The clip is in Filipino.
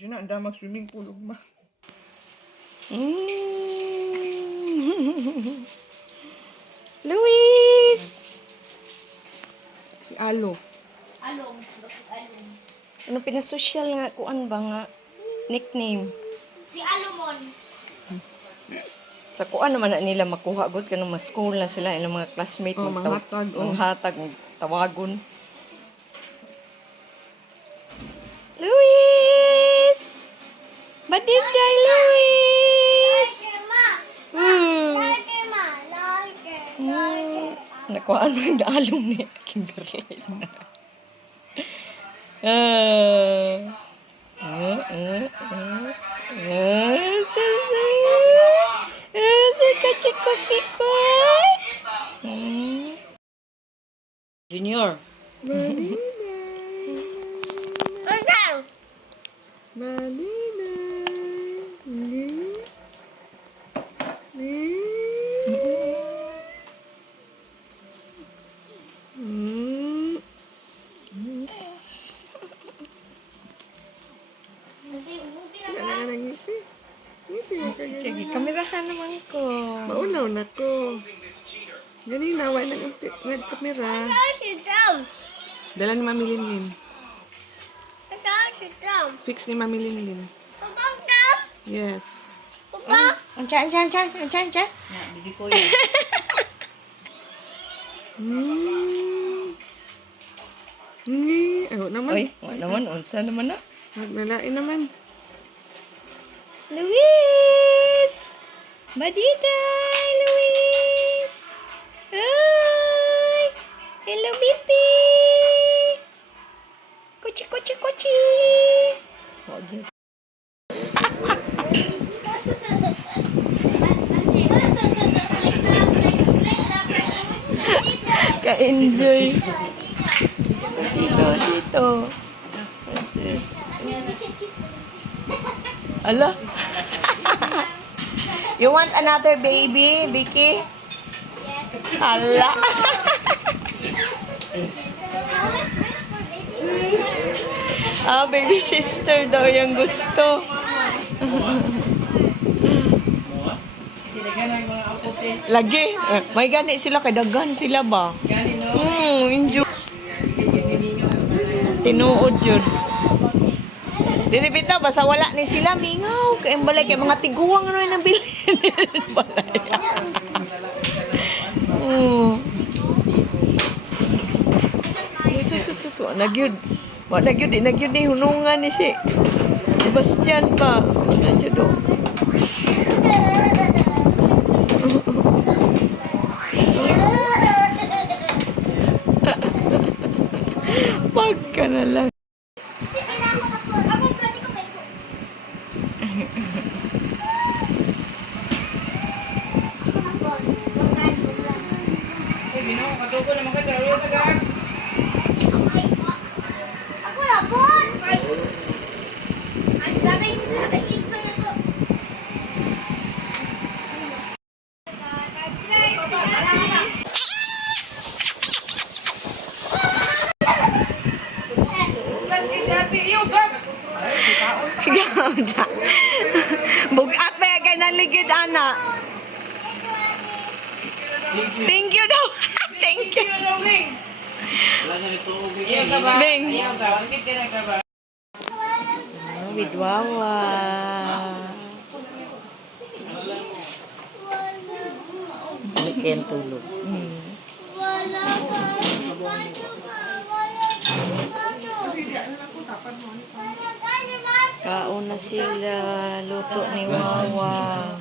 Diyan na, ang damang swimming pool, ugma. Luis! Si Alo. Along. Bakit along? Ano pinasosyal nga kuan ba nga nickname? Si Alomon. Sa kuan naman na nila makuha gud kanang mas school na sila ilang mga classmate Oh, manghatag, oh. manghatag tawagon. Luis! Badiday Luis! Nakuha ano yung daalong ni Kimberly na. Junior. Malina. Malina. Kasi movie na Wala ba? na nga ngisi. Ngisi ka ganyan. Sige, kamerahan naman ko. Maunaw na ko. Ganina, wala nagkamera. Sit down. Dala ni Mami Linlin. Sit down. Fix ni Mami Linlin. Papa, down. Yes. Papa. Ancha. Na, bibi ko yun. Ayaw naman. Oy, wala naman. Unsa naman na? Magnalain naman. Luis! Badiday, Luis! Hi! Hello, Bibi! Kuchi! Oh, yun. Ka-enjoy. Dito. Ala. You want another baby, Vicky? Ala. Baby sister daw yung gusto. Lagi. May gani sila, kay dagan sila ba? Enjoy. Tinuod yun. Dili bitaw, basta wala ni sila, mingaw. Kaya balay, kaya mga tiguang ano yung nabili. Balay. Susu. Nagyud. Nagyud ni hunungan ni si Sebastian pa. Nagyud do. Pagka na lang. Ako na po. Ang daming itso nito. Bugat pa kay naligid ana. Thank you daw. Thank you. Bing. Widwawa. Balikin tulog. Kauna sila luto ni Wawa.